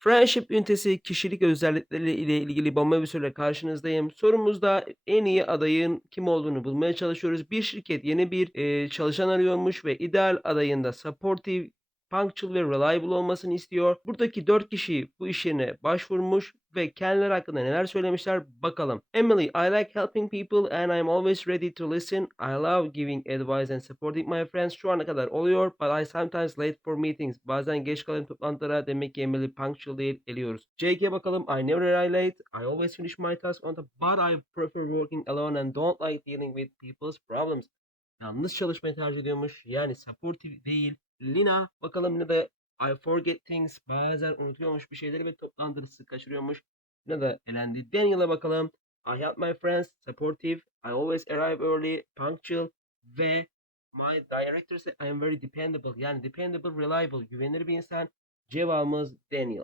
Friendship ünitesi kişilik özellikleri ile ilgili bomba bir soruyla karşınızdayım. Sorumuzda en iyi adayın kim olduğunu bulmaya çalışıyoruz. Bir şirket yeni bir e, çalışan arıyormuş ve ideal adayın da supportive, punctual ve reliable olmasını istiyor. Buradaki 4 kişi bu iş yerine başvurmuş ve kendileri hakkında neler söylemişler bakalım. Emily, I like helping people and I'm always ready to listen. I love giving advice and supporting my friends. Şu ana kadar oluyor but I sometimes late for meetings. Bazen geç kalıyorum toplantılara. Demek ki Emily punctual değil. Eliyoruz. Jake'e bakalım. I never arrive late. I always finish my task on time. But I prefer working alone and don't like dealing with people's problems. Yalnız çalışmayı tercih ediyormuş. Yani supportive değil. Lina bakalım Lina da I forget things. Bazen unutuyormuş bir şeyleri ve toplantısı kaçırıyormuş. Lina da elendi. Daniel'a bakalım. I help my friends. Supportive. I always arrive early. Punctual. Ve my director said I am very dependable. Yani dependable, reliable. Güvenilir bir insan. Cevabımız Daniel.